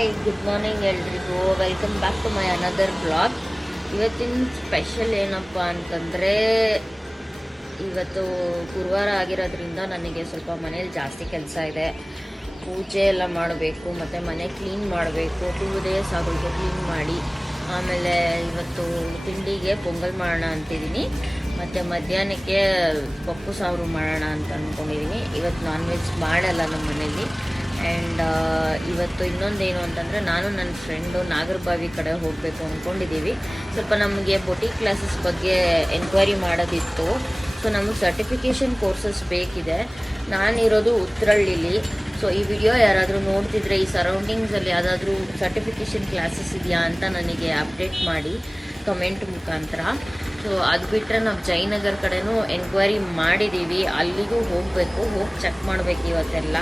Hi good morning ಎಲ್ರಿಗೂ. Welcome back to my another blog. ಇವತ್ತಿನ special ಏನಪ್ಪ ಅಂತಂದರೆ, ಇವತ್ತು ಗುರುವಾರ ಆಗಿರೋದ್ರಿಂದ ನನಗೆ ಸ್ವಲ್ಪ ಮನೇಲಿ ಜಾಸ್ತಿ ಕೆಲಸ ಇದೆ. ಪೂಜೆ ಎಲ್ಲ ಮಾಡಬೇಕು ಮತ್ತು ಮನೆ ಕ್ಲೀನ್ ಮಾಡಬೇಕು. 2 days ಆಗೋದು ಕ್ಲೀನ್ ಮಾಡಿ. ಆಮೇಲೆ ಇವತ್ತು ತಿಂಡಿಗೆ ಪೊಂಗಲ್ ಮಾಡೋಣ ಅಂತಿದ್ದೀನಿ. ಮತ್ತು ಮಧ್ಯಾಹ್ನಕ್ಕೆ ಪಪ್ಪು ಸಾರು ಮಾಡೋಣ ಅಂತ ಅಂದ್ಕೊಂಡಿದ್ದೀನಿ. ಇವತ್ತು ನಾನ್ ವೆಜ್ ಮಾಡಲ್ಲ ನಮ್ಮ ಮನೇಲಿ. ಆ್ಯಂಡ್ ಇವತ್ತು ಇನ್ನೊಂದೇನು ಅಂತಂದರೆ, ನಾನು ನನ್ನ ಫ್ರೆಂಡು ನಾಗರಬಾವಿ ಕಡೆ ಹೋಗಬೇಕು ಅಂದ್ಕೊಂಡಿದ್ದೀವಿ. ಸ್ವಲ್ಪ ನಮಗೆ ಬೊಟಿಕ್ ಕ್ಲಾಸಸ್ ಬಗ್ಗೆ ಎನ್ಕ್ವೈರಿ ಮಾಡೋದಿತ್ತು. ಸೊ ನಮಗೆ ಸರ್ಟಿಫಿಕೇಷನ್ ಕೋರ್ಸಸ್ ಬೇಕಿದೆ. ನಾನಿರೋದು ಉತ್ತರಹಳ್ಳಿಲಿ. ಸೊ ಈ ವಿಡಿಯೋ ಯಾರಾದರೂ ನೋಡ್ತಿದ್ರೆ ಈ ಸರೌಂಡಿಂಗ್ಸಲ್ಲಿ ಯಾವುದಾದ್ರೂ ಸರ್ಟಿಫಿಕೇಷನ್ ಕ್ಲಾಸಸ್ ಇದೆಯಾ ಅಂತ ನನಗೆ ಅಪ್ಡೇಟ್ ಮಾಡಿ ಕಮೆಂಟ್ ಮುಖಾಂತರ. ಸೊ ಅದು ಬಿಟ್ಟರೆ ನಾವು ಜಯನಗರ್ ಕಡೆನೂ ಎನ್ಕ್ವೈರಿ ಮಾಡಿದ್ದೀವಿ. ಅಲ್ಲಿಗೂ ಹೋಗಬೇಕು, ಹೋಗಿ ಚೆಕ್ ಮಾಡಬೇಕು ಇವತ್ತೆಲ್ಲ.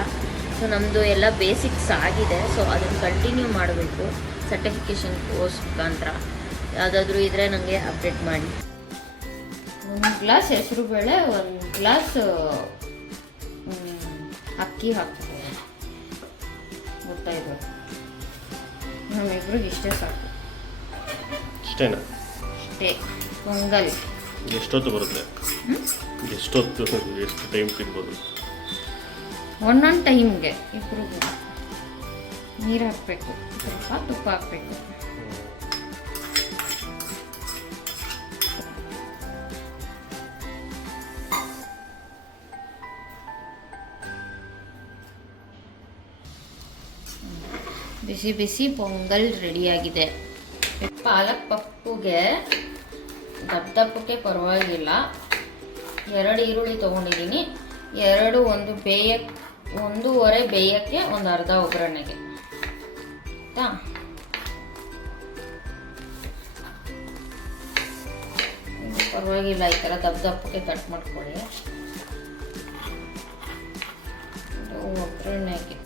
ಸೊ ನಮ್ಮದು ಎಲ್ಲ ಬೇಸಿಕ್ಸ್ ಆಗಿದೆ. ಸೊ ಅದನ್ನು ಕಂಟಿನ್ಯೂ ಮಾಡಬೇಕು ಸರ್ಟಿಫಿಕೇಷನ್ ಕೋರ್ಸ್ ಮುಖಾಂತರ. ಯಾವುದಾದ್ರೂ ಇದ್ದರೆ ನನಗೆ ಅಪ್ಡೇಟ್ ಮಾಡಿ. 1 ಗ್ಲಾಸ್ ಹೆಸರು ಬೇಳೆ, 1 ಗ್ಲಾಸ್ ಅಕ್ಕಿ ಹಾಕ್ತೀವಿ. ಗೊತ್ತಾಯಿತು, ನಮ್ಮಿಬ್ರಿಗೆ ಇಷ್ಟೇ ಸಾಕು. ಇಷ್ಟೇನಾ? ಅಷ್ಟೇ. ಪೊಂಗಲ್ ಎಷ್ಟೊತ್ತು ಬರುತ್ತೆ? ಎಷ್ಟು ಟೈಮ್ ತಿನ್ಬೋದು? ಒಂದೊಂದು ಟೈಮ್ಗೆ ಇಬ್ಬರಿಗೂ ನೀರು ಹಾಕಬೇಕು, ಸ್ವಲ್ಪ ತುಪ್ಪ ಹಾಕಬೇಕು. ಬಿಸಿ ಬಿಸಿ ಪೊಂಗಲ್ ರೆಡಿಯಾಗಿದೆ. ಪಾಲಕ್ ಪಪ್ಪುಗೆ ದಪ್ಪಕ್ಕೆ ಪರವಾಗಿಲ್ಲ. 2 ಈರುಳ್ಳಿ ತೊಗೊಂಡಿದ್ದೀನಿ. 2 ಒಂದು ಬೇಯಕ್ಕೆ, 1.5 ಬೇಯಕ್ಕೆ, 1 ಅರ್ಧ ಒಗ್ಗರಣೆಗೆ ಆಯಿತಾ. ಪರವಾಗಿಲ್ಲ, ಈ ಥರ ದಪ್ಪಕ್ಕೆ ಕಟ್ ಮಾಡ್ಕೊಳ್ಳಿ. ಒಗ್ಗರಣೆಗೆ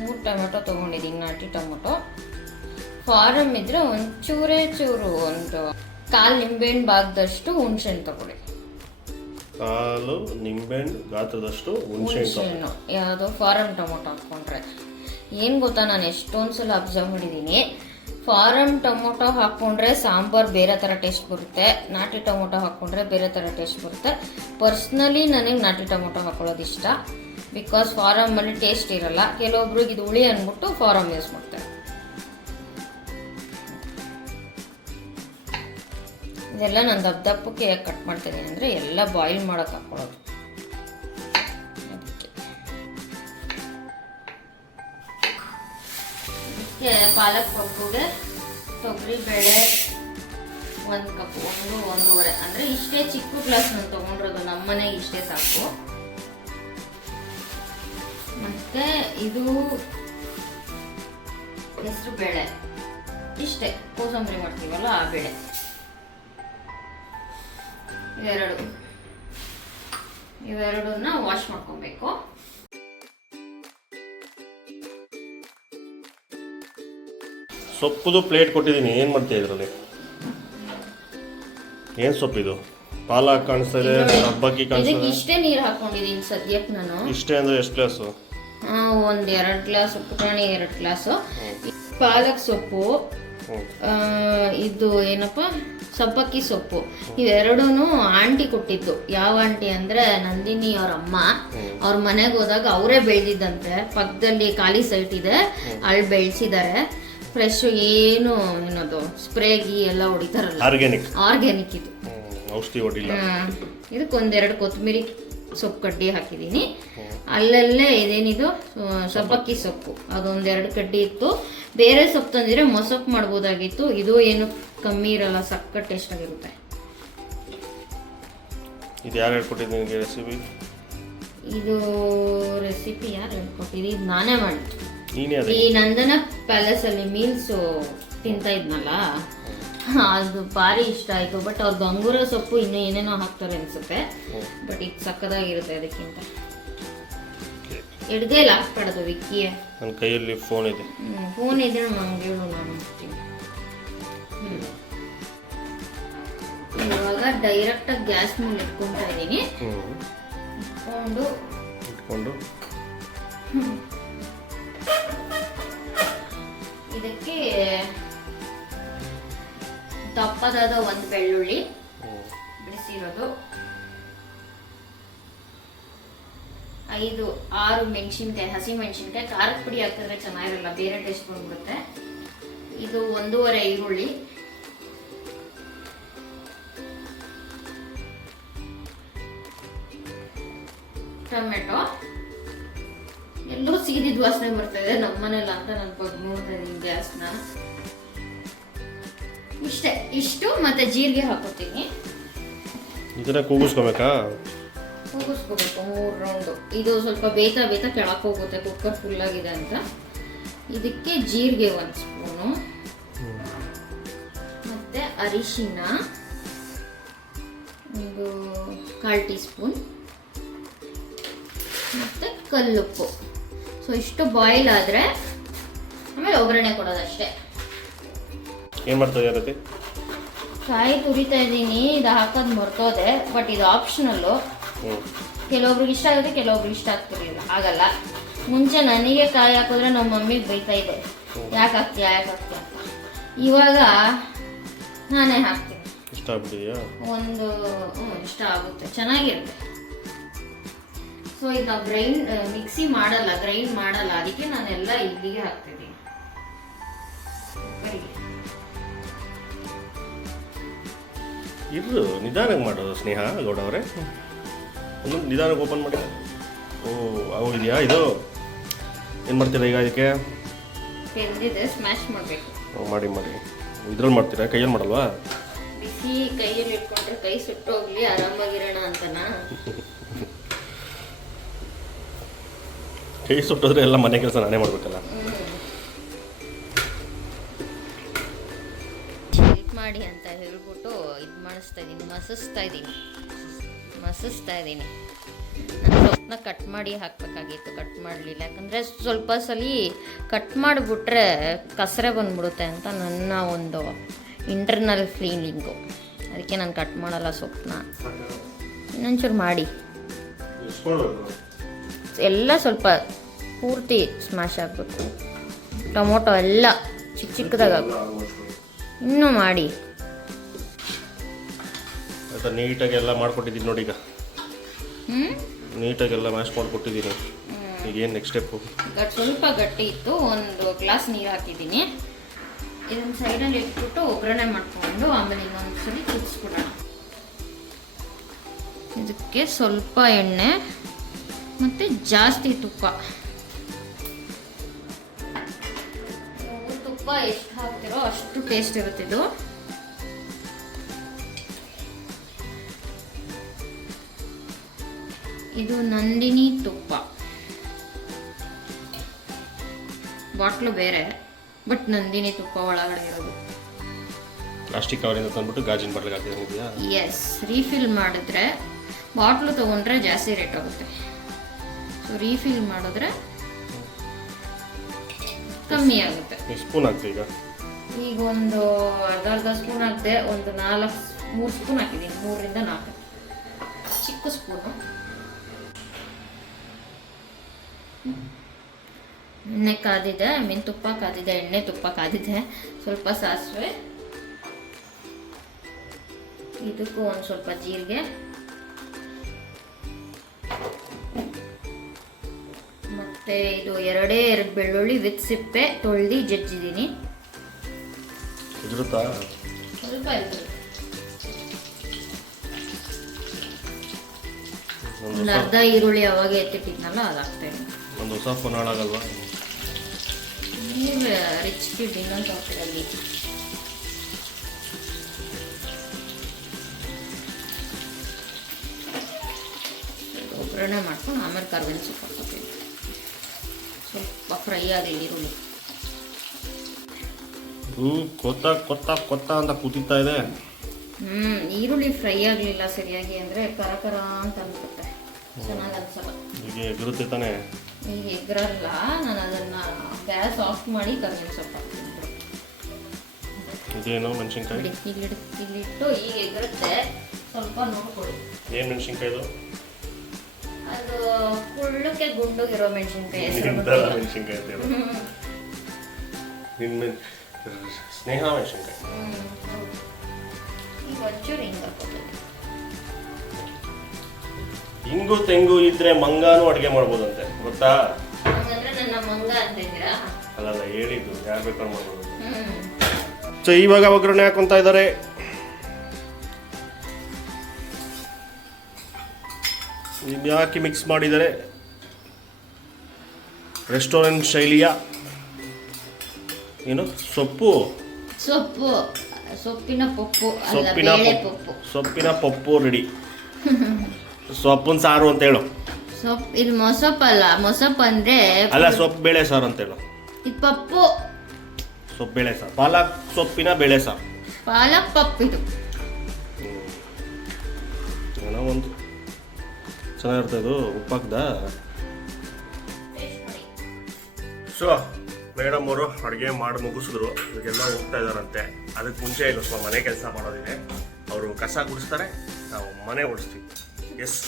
ಮೂರು ಟೊಮೆಟೊ ತೊಗೊಂಡಿದ್ದೀನಿ, ನಾಟಿ ಟೊಮೆಟೊ. ಫಾರಮ್ ಇದ್ರೆ ಒಂಚೂರೇ ಚೂರು, ಒಂದು 1/4 ನಿಂಬೆಹಣ್ಣು ಭಾಗದಷ್ಟು ಹುಣಸೆಹಣ್ಣು ತಗೊಳ್ಳಿ. 1/4 ನಿಂಬೆಹಣ್ಣು ಗಾತ್ರದಷ್ಟು ಹುಣಸೆಹಣ್ಣು. ಯಾವುದೋ ಫಾರಮ್ ಟೊಮೊಟೊ ಹಾಕ್ಕೊಂಡ್ರೆ ಏನು ಗೊತ್ತಾ, ನಾನು ಎಷ್ಟೊಂದು ಸಲ ಅಬ್ಸರ್ವ್ ಮಾಡಿದ್ದೀನಿ, ಫಾರಮ್ ಟೊಮೊಟೊ ಹಾಕ್ಕೊಂಡ್ರೆ ಸಾಂಬಾರು ಬೇರೆ ಥರ ಟೇಸ್ಟ್ ಬರುತ್ತೆ, ನಾಟಿ ಟೊಮೊಟೊ ಹಾಕ್ಕೊಂಡ್ರೆ ಬೇರೆ ಥರ ಟೇಸ್ಟ್ ಬರುತ್ತೆ. ಪರ್ಸ್ನಲಿ ನನಗೆ ನಾಟಿ ಟೊಮೊಟೊ ಹಾಕೊಳ್ಳೋದು ಇಷ್ಟ. ಬಿಕಾಸ್ ಫಾರಮಲ್ಲಿ ಟೇಸ್ಟ್ ಇರಲ್ಲ. ಕೆಲವೊಬ್ರಿಗೆ ಇದು ಹುಳಿ ಅಂದ್ಬಿಟ್ಟು ಫಾರಮ್ ಯೂಸ್ ಮಾಡ್ತಾರೆ. ಇದೆಲ್ಲ ನಾನು ದಪ್ಪಕ್ಕೆ ಕಟ್ ಮಾಡ್ತೀನಿ ಅಂದರೆ ಎಲ್ಲ ಬಾಯ್ಲ್ ಮಾಡೋಕೆ ಹಾಕ್ಕೊಳ್ಳೋದು. ಅದಕ್ಕೆ ಪಾಲಕ್ ಪಪ್ಪುಗೆ ತೊಗರಿ ಬೇಳೆ 1 ಕಪ್, 1-1.5 ಅಂದರೆ ಇಷ್ಟೇ ಚಿಕ್ಕ ಗ್ಲಾಸ್ ನಾನು ತೊಗೊಂಡಿರೋದು. ನಮ್ಮ ಮನೆಗೆ ಇಷ್ಟೇ ಸಾಕು. ಮತ್ತು ಇದು ಹೆಸರು ಬೇಳೆ, ಇಷ್ಟೇ ಕೋಸಂಬರಿ ಮಾಡ್ತೀವಲ್ಲ ಆ ಬೇಳೆ. ಇವೆರಡನ್ನ ವಾಶ್ ಮಾಡ್ಕೊಬೇಕು. ಸೊಪ್ಪುದು ಪ್ಲೇಟ್ ಕೊಟ್ಟಿದ್ದೀನಿ. ಏನು ಮಾಡ್ತಾ ಇದರಲ್ಲಿ? ಏನು ಸೊಪ್ಪಿದು? ಪಾಲಕ್ ಕಾಣಿಸ್ತಾ ಇದೆ, ಸಬ್ಬಕ್ಕಿ ಕಾಣಿಸ್ತಾ ಇದೆ. ಇಷ್ಟೇ ನೀರು ಹಾಕೊಂಡಿದ್ದೀನಿ ಸದ್ಯಕ್ಕೆ ನಾನು. ಇಷ್ಟೇ ಅಂದರೆ ಎಷ್ಟು ಗ್ಲಾಸು? 1-2 ಗ್ಲಾಸ್ ಪುಟಾಣಿ, 2 ಗ್ಲಾಸು ಪಾಲಕ್ ಸೊಪ್ಪು, ಇದು ಏನಪ್ಪ ಸಬ್ಬಕ್ಕಿ ಸೊಪ್ಪು. ಇವೆರಡೂ ಆಂಟಿ ಕೊಟ್ಟಿದ್ದು. ಯಾವ ಆಂಟಿ ಅಂದರೆ ನಂದಿನಿ ಅವ್ರ ಅಮ್ಮ. ಅವ್ರ ಮನೆಗೆ ಹೋದಾಗ ಅವರೇ ಬೆಳೆದಿದ್ದಂತೆ. ಪಕ್ಕದಲ್ಲಿ ಖಾಲಿ ಸೈಟ್ ಇದೆ, ಅಲ್ಲಿ ಬೆಳೆಸಿದ್ದಾರೆ. ಫ್ರೆಶ್, ಏನು ಏನದು ಸ್ಪ್ರೇಗಿ ಎಲ್ಲ ಹೊಡಿತಾರಲ್ಲ, ಆರ್ಗ್ಯಾನಿಕ್ ಇದು. ಔಷಧಿ ಹೊಡಿಲ್ಲ. ಇದಕ್ಕೆ 1-2 ಕೊತ್ತಂಬರಿ ಸೊಪ್ಪು ಕಡ್ಡಿ ಹಾಕಿದ್ದೀನಿ. ಅಲ್ಲಲ್ಲೇ ಇದೇನಿದು ಸಬ್ಬಕ್ಕಿ ಸೊಪ್ಪು, ಅದೊಂದು 2 ಕಡ್ಡಿ ಇತ್ತು. ಬೇರೆ ಸೊಪ್ಪು ತಂದಿದ್ರೆ ಮೊಸಪ್ಪು ಮಾಡ್ಬೋದಾಗಿತ್ತು. ಇದು ಏನು ಕಮ್ಮಿ ಇರಲ್ಲ, ಸಕ್ಕ ಟೇಸ್ಟ್ ಆಗಿರುತ್ತೆ. ಇದು ಯಾರು ಹೇಳ್ಕೊಟ್ಟಿದ್ದು ನಿಮಗೆ ರೆಸಿಪಿ? ಇದು ರೆಸಿಪಿ ಯಾರು ಹೇಳ್ಕೊಟ್ಟಿದ್ದು? ಇದು ನಾನೇ ಮಾಡಿದ್ದು. ನೀನೇ ಈ ನಂದನ ಪ್ಯಾಲೇಸ್ ಅಲ್ಲಿ ಮೀಲ್ಸ್ ತಿಂತಾ ಇದ್ನಲ್ಲ, ಅದು ಭಾರಿ ಇಷ್ಟ ಆಯಿತು. ಬಟ್ ಅವ್ರು ಗಂಗೂರ ಸೊಪ್ಪು ಇನ್ನೂ ಏನೇನೋ ಹಾಕ್ತಾರೆ ಅನ್ಸುತ್ತೆ. ಬಟ್ ಇದು ಸಕ್ಕದಾಗಿರುತ್ತೆ. ಅದಕ್ಕಿಂತ ಎಡ್ಗೈಲಿ ಹಾಕ್ಬಾರ್ದು ವಿಕ್ಕಿಯೇ. ನನ್ನ ಕೈಯಲ್ಲಿ ಫೋನ್ ಇದೆ. ಫೋನ್ ಇದ್ರೆ ನಂಗೆ ಹೇಳು, ನಾನು ಮಾಡ್ತೀನಿ. ಇವಾಗ ಡೈರೆಕ್ಟಾಗಿ ಗ್ಯಾಸ್ ಮೇಲೆ ಇಟ್ಕೊತಾ ಇದ್ದೀನಿ. ಇಟ್ಕೊಂಡು ಇದಕ್ಕೆ ದಪ್ಪದಾದ ಒಂದು ಬೆಳ್ಳುಳ್ಳಿ ಬಿಡಿಸಿರೋದು, 5-6 ಮೆಣಸಿನ್ಕಾಯಿ, ಹಸಿ ಮೆಣಸಿನ್ಕಾಯಿ. ಖಾರದ ಪುಡಿ ಹಾಕಿದ್ರೆ ಚೆನ್ನಾಗಿರಲ್ಲ, ಬೇರೆ ಟೇಸ್ಟ್ ಬಂದ್ಬಿಡುತ್ತೆ. ಇದು 1.5 ಈರುಳ್ಳಿ, ಟೊಮೆಟೊ. ಎಲ್ಲರೂ ಸೀದಿದ ವಾಸನೆ ಬರ್ತಾಯಿದೆ ನಮ್ಮನೇಲಿ ಅಂತ ನಾನು ನೋಡ್ತಾ ಇದ್ದೀನಿ ಗ್ಯಾಸ್ನ. ಇಷ್ಟು ಮತ್ತೆ ಜೀರಿಗೆ ಹಾಕೋತೀನಿ. ಇದನ್ನ ಕೂಗಿಸ್ಕೋಬೇಕಾ? ಕೂಗಿಸ್ಕೋಬೇಕು 3 ರೌಂಡು. ಇದು ಸ್ವಲ್ಪ ಬೇಯ್ತಾ ಕೆಳಕ್ಕೆ ಹೋಗುತ್ತೆ, ಕುಕ್ಕರ್ ಫುಲ್ ಆಗಿದೆ ಅಂತ. ಇದಕ್ಕೆ ಜೀರಿಗೆ 1 ಸ್ಪೂನು, ಮತ್ತೆ ಅರಿಶಿನ 1/4 ಟೀ ಸ್ಪೂನ್, ಮತ್ತೆ ಕಲ್ಲುಪ್ಪು. ಸೊ ಇಷ್ಟು ಬಾಯ್ಲ್ ಆದರೆ ಆಮೇಲೆ ಒಗ್ಗರಣೆ ಕೊಡೋದಷ್ಟೇ. ಏನು ಮಾಡ್ತಾ ಇದ್ದೀರಾ? ಕಾಯಿ ತುರಿತಾ ಇದ್ದೀನಿ. ಇದು ಹಾಕೋದು ಮರ್ತೋದೆ, ಬಟ್ ಇದು ಆಪ್ಷನಲ್ಲು. ಕೆಲವೊಬ್ರಿಗೆ ಇಷ್ಟ ಆಗುತ್ತೆ, ಕೆಲವೊಬ್ರಿಗೆ ಇಷ್ಟ ಆಗ್ತಿರಲಿಲ್ಲ, ಆಗಲ್ಲ. ಮುಂಚೆ ನನಗೆ ಕಾಯಿ ಹಾಕಿದ್ರೆ ನಮ್ಮ ಮಮ್ಮಿಗೆ ಬೈತಾ ಇದೆ, ಯಾಕೆ ಹಾಕ್ತೀಯ ಅಂತ. ಇವಾಗ ನಾನೇ ಹಾಕ್ತೀನಿ. ಇಷ್ಟ ಆಗ್ಬಿಟ್ಟಿದೆಯಾ? ಇಷ್ಟ ಆಗುತ್ತೆ, ಚೆನ್ನಾಗಿರುತ್ತೆ. ಸೊ ಈಗ ನಾವು ಮಿಕ್ಸಿ ಮಾಡಲ್ಲ, ಗ್ರೈಂಡ್ ಮಾಡಲ್ಲ, ಅದಕ್ಕೆ ನಾನೆಲ್ಲ ಇಲ್ಲಿಗೆ ಹಾಕ್ತಿದ್ದೀನಿ. ಇದು ನಿಧಾನಕ್ಕೆ ಮಾಡೋದು ಸ್ನೇಹ ಗೌಡ ಅವರೇ, ಒಂದೊಂದು ನಿಧಾನಕ್ಕೆ ಓಪನ್ ಮಾಡಿ. ಹೌದಿದೆಯಾ? ಇದು ಏನು ಮಾಡ್ತೀರಾ ಈಗ? ಇದಕ್ಕೆ ಸ್ಮ್ಯಾಶ್ ಮಾಡಬೇಕು. ಮಾಡಿ ಇದ್ರಲ್ಲಿ ಮಾಡ್ತೀರಾ? ಕೈಯಲ್ಲಿ ಮಾಡಲ್ವಾ? ಬಿಸಿ ಕೈಯಲ್ಲಿ ಇಟ್ಕೊಂಡ್ರೆ ಕೈ ಸುಟ್ಟೋಗ್ಲಿ, ಆರಾಮಾಗಿರೋಣ ಅಂತನಾ? ಕೈ ಸುಟ್ಟೋದ್ರೆ ಎಲ್ಲ ಮನೆ ಕೆಲಸ ನಾನೇ ಮಾಡ್ಬೇಕಲ್ಲ. ಮಾಡಿ ಅಂತ ಹೇಳ್ಬಿಟ್ಟು ಇದು ಮಾಡಿಸ್ತಾ ಇದ್ದೀನಿ, ಮಸಿಸ್ತಾ ಇದ್ದೀನಿ. ನಾನು ಸೊಪ್ಪನ್ನ ಕಟ್ ಮಾಡಿ ಹಾಕಬೇಕಾಗಿತ್ತು, ಕಟ್ ಮಾಡಲಿಲ್ಲ. ಯಾಕಂದರೆ ಸ್ವಲ್ಪ ಸಲ ಕಟ್ ಮಾಡಿಬಿಟ್ರೆ ಕಸರೆ ಬಂದ್ಬಿಡುತ್ತೆ ಅಂತ ನನ್ನ ಒಂದು ಇಂಟರ್ನಲ್ ಫೀಲಿಂಗು. ಅದಕ್ಕೆ ನಾನು ಕಟ್ ಮಾಡಲ್ಲ ಸೊಪ್ಪನ್ನ. ಇನ್ನೊಂಚೂರು ಮಾಡಿ ಎಲ್ಲ ಸ್ವಲ್ಪ ಪೂರ್ತಿ ಸ್ಮ್ಯಾಶ್ ಆಗಬೇಕು. ಟೊಮೊಟೊ ಎಲ್ಲ ಚಿಕ್ಕದಾಗಿ ಆಗಬೇಕು. ಇನ್ನೂ ಮಾಡಿ ಆಯ್ತಾ? ನೀಟಾಗಿ ಎಲ್ಲ ಮಾಡಿಕೊಟ್ಟಿದ್ದೀನಿ ನೋಡಿ. ಈಗ ನೀಟಾಗೆಲ್ಲ ಮ್ಯಾಶ್ ಮಾಡಿಕೊಟ್ಟಿದ್ದೀನಿ. ಈಗ ಏನು ನೆಕ್ಸ್ಟ್ ಸ್ಟೆಪ್ಪು? ಸ್ವಲ್ಪ ಗಟ್ಟಿ ಇತ್ತು, 1 ಗ್ಲಾಸ್ ನೀರು ಹಾಕಿದ್ದೀನಿ. ಇದನ್ನು ಸೈಡಲ್ಲಿ ಇಟ್ಬಿಟ್ಟು ಒಗ್ಗರಣೆ ಮಾಡಿಕೊಂಡು ಆಮೇಲೆ ಇನ್ನೊಂದು ಸಲ ಕುದಿಸ್ಬಿಡೋಣ. ಇದಕ್ಕೆ ಸ್ವಲ್ಪ ಎಣ್ಣೆ ಮತ್ತು ಜಾಸ್ತಿ ತುಪ್ಪ. ತುಪ್ಪ ಎಷ್ಟು ಹಾಕ್ತಿರೋ ಅಷ್ಟು ಟೇಸ್ಟ್ ಇರುತ್ತೆ ಇದು. ಇದು ನಂದಿನಿ ತುಪ್ಪ, ಬಾಟ್ಲು ಬೇರೆ, ಬಟ್ ನಂದಿನಿ ತುಪ್ಪ ಒಳಗಡೆ ಇರೋದು. ಪ್ಲಾಸ್ಟಿಕ್ ಕವರಿಂದ ತಂದ್ಬಿಟ್ಟು ಗಾಜಿನ ಬಾಟ್ಲಿಗೆ ಹಾಕಿದ್ದೀಯಾ? ಎಸ್, ರೀಫಿಲ್ ಮಾಡಿದ್ರೆ ಬಾಟ್ಲು ತೊಗೊಂಡ್ರೆ ಜಾಸ್ತಿ ರೇಟ್ ಆಗುತ್ತೆ. ಸೊ ರೀಫಿಲ್ ಮಾಡಿದ್ರೆ ಕಮ್ಮಿ ಆಗುತ್ತೆ. ಸ್ಪೂನ್ ಹಾಕ್ತೀವಿ ಈಗ ಒಂದು ಅರ್ಧ ಸ್ಪೂನ್ ಹಾಕಿದೆ, ಒಂದು 3 ಸ್ಪೂನ್ ಹಾಕಿದ್ದೀನಿ, 3ರಿಂದ 4 ಚಿಕ್ಕ ಸ್ಪೂನು. ಎಣ್ಣೆ ಕಾದಿದೆ, ತುಪ್ಪ ಕಾದಿದೆ, ಎಣ್ಣೆ ತುಪ್ಪ ಕಾದಿದೆ. ಸ್ವಲ್ಪ ಸಾಸಿವೆ, ಇದಕ್ಕೂ ಒಂದು ಸ್ವಲ್ಪ ಜೀರಿಗೆ, ಮತ್ತೆ ಇದು 2 ಬೆಳ್ಳುಳ್ಳಿ ವಿತ್ ಸಿಪ್ಪೆ ತೊಳೆದು ಜಜ್ಜಿದ್ದೀನಿ. ಇದ್ರುತ್ತಾ? ಸ್ವಲ್ಪ ಒಂದು ಅರ್ಧ ಈರುಳ್ಳಿ ಅವಾಗ ಎತ್ತಿಟ್ಟಿದ್ನಲ್ಲ ಅದು ಹಾಕ್ತೇನೆ. ಒಂದು ಹೊಸ ಫೋನ್ ಹಾಳಾಗಲ್ವಾ? ನೀವೇ ರಿಚ್ ಕಿಡ್, ಇನ್ನೊಂದು ಹಾಕಿದಲ್ಲಿ ಒಗ್ಗರಣೆ ಮಾಡ್ಕೊಂಡು ಆಮೇಲೆ ಕರ್ಬೇವಿನ ಸೊಪ್ಪು ಹಾಕ್ತೀನಿ. ಸ್ವಲ್ಪ ಫ್ರೈ ಆಗಲಿ ಈರುಳ್ಳಿ. ಕೊತ್ತ ಅಂತ ಕೂತಿತ್ತಾ ಇದೆ. ಈರುಳ್ಳಿ ಫ್ರೈ ಆಗಲಿಲ್ಲ ಸರಿಯಾಗಿ ಅಂದರೆ ಕರ ಅಂತ ಅನ್ಸುತ್ತೆ, ಚೆನ್ನಾಗಿ ಅನ್ಸಲ್ಲ. ಈಗ ಎಗರುತ್ತೆ ತಾನೇ? ಈಗ ಎಗ್ರಲ್ಲ, ನಾನು ಅದನ್ನು ಗ್ಯಾಸ್ ಆಫ್ ಮಾಡಿ ಕರ್ಬೇವಿನ ಸೊಪ್ಪು ಹಾಕ್ತೀನಿ. ಇದೇನು ಮೆಣಸಿನ್ಕಾಯಿ? ಇಲ್ಲಿಟ್ಟು ಈಗ ಎಗ್ರುತ್ತೆ, ಸ್ವಲ್ಪ ನೋಡ್ಕೊಳ್ಳಿ. ಏನು ಮೆಣಸಿನ್ಕಾಯಿ ಇದು? ಅದು ಕುಳ್ಳಕ್ಕೆ ಗುಂಡುಗಿರೋ ಮೆಣಸಿನ್ಕಾಯಿ ಹೆಸರು ಮೆಣಸಿನ್ಕಾಯಿ ಅಂತ ಹೇಳು. ನಿನ್ನ ಸ್ನೇಹ ಮೆಣಸಿನ್ಕಾಯಿ. ಈಗ ಒಂಚೂರು ಹಿಂಗೆ ಹಾಕೋಬೇಕು. ಹಿಂಗು ತೆಂಗು ಇದ್ರೆ ಮಂಗಾನು ಅಡುಗೆ ಮಾಡ್ಬೋದಂತೆ, ಗೊತ್ತಾ? ಹಂಗಂದ್ರೆ ನನ್ನ ಮಂಗ ಅಂತ ಇದ್ದೀರಾ? ಅಲ್ಲಲ್ಲ, ಹೇಳಿದ್ದು ಯಾರು ಬೇಕಾದ್ರೂ ಮಾಡ್ಬೋದು. ಸೊ ಇವಾಗ ಒಗ್ಗರಣೆ ಹಾಕೊಂತ ಇದ್ದಾರೆ. ಯಾಕೆ ಮಿಕ್ಸ್ ಮಾಡಿದ್ದಾರೆ? ರೆಸ್ಟೋರೆಂಟ್ ಶೈಲಿಯ ಏನು ಸೊಪ್ಪು ಸೊಪ್ಪಿನ ಪಪ್ಪು ಅಲ್ಲ, ಬೇಳೆ ಪಪ್ಪು. ಸೊಪ್ಪಿನ ಪಪ್ಪು ರೆಡಿ. ಸೊಪ್ಪಿನ ಸಾರು ಅಂತ ಹೇಳು. ಇದು ಮೊಸಪ್ಪು ಅಲ್ಲ, ಮೊಸಪ್ಪು ಅಂದ್ರೆ ಅಲ್ಲ, ಸೊಪ್ಪು ಬೇಳೆ ಸಾರು ಅಂತ ಹೇಳು. ಇದು ಪಪ್ಪು, ಸೊಪ್ಪು ಬೇಳೆ ಸಾರು, ಪಾಲಕ್ ಸೊಪ್ಪಿನ ಬೇಳೆ ಸಾರು, ಪಾಲಕ್ ಪಪ್ಪು. ಇದು ಏನೋ ಒಂದು ಚೆನ್ನಾಗಿರ್ತದೆ. ಇದು ಉಪ್ಪಾಕ್ದ. ಸೊ ಮೇಡಮ್ ಅವರು ಅಡುಗೆ ಮಾಡಿ ಮುಗಿಸಿದ್ರು. ಇವಾಗೆಲ್ಲ ಹೋಗ್ತಾ ಇದ್ದಾರಂತೆ. ಅದಕ್ಕೆ ಮುಂಚೆ ಇಲ್ಲ ಸ್ವಲ್ಪ ಮನೆ ಕೆಲಸ ಮಾಡೋದಿದೆ. ಅವರು ಕಸ ಗುಡಿಸ್ತಾರೆ, ನಾವು ಮನೆ ಓಡಿಸ್ತೀವಿ. ಎಸ್,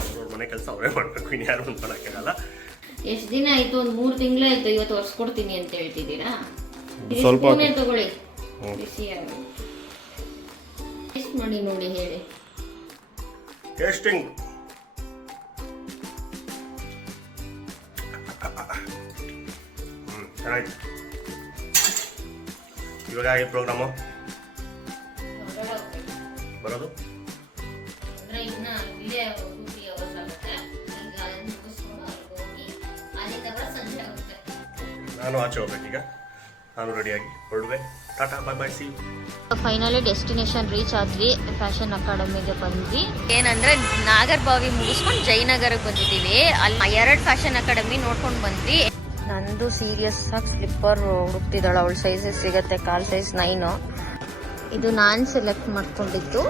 ಅವ್ರವ್ರ ಮನೆ ಕೆಲಸ ಅವರೇ ಮಾಡಬೇಕು, ಇನ್ಯಾರು ಅಂತ ಮಾಡೋಕ್ಕಾಗಲ್ಲ. ಎಷ್ಟು ದಿನ ಆಯ್ತು? ಒಂದು 3 ತಿಂಗಳಾಯ್ತು. ಇವತ್ತು ಒರ್ಸ್ಕೊಡ್ತೀನಿ ಅಂತ ಹೇಳ್ತಿದ್ದೀರಾ? ಸ್ವಲ್ಪ ತಗೊಳ್ಳಿ, ಬಿಸಿ ಟೇಸ್ಟ್ ಮಾಡಿ ನೋಡಿ, ಹೇಳಿ. ಟೇಸ್ಟಿಂಗ್ ಚೆನ್ನಾಯ್ತು. ಇವಾಗ ಈ ಪ್ರೋಗ್ರಾಮು ಬರೋದು ನಾನು ಆಚೆ ಹೋಗ್ಬೇಕೀಗ. ನಾನು ರೆಡಿಯಾಗಿ ಹೊರಡುವೆ. Ta-ta, bye bye, see. Finally destination reach ಆದ್ವಿ. ಫ್ಯಾಷನ್ ಅಕಾಡೆಮಿಗೆ ಬಂದ್ವಿ. ಏನಂದ್ರೆ ನಾಗರ್ಬಾವಿ ಮುಗಿಸ್ಕೊಂಡು ಜಯನಗರಕ್ಕೆ ಬಂದಿದ್ದೀವಿ. ಅಲ್ಲಿ 2 ಫ್ಯಾಷನ್ ಅಕಾಡೆಮಿ ನೋಡ್ಕೊಂಡು ಬಂದ್ವಿ. ನಂದು ಸೀರಿಯಸ್ ಆಗಿ ಸ್ಲಿಪ್ಪರ್ ಹುಡುಕ್ತಿದ್ದಾಳೆ. ಅವಳ ಸೈಜಸ್ ಸಿಗತ್ತೆ, ಕಾಲ್ ಸೈಜ್ 9. ಇದು ನಾನು ಸೆಲೆಕ್ಟ್ ಮಾಡ್ಕೊಂಡಿದ್ದು.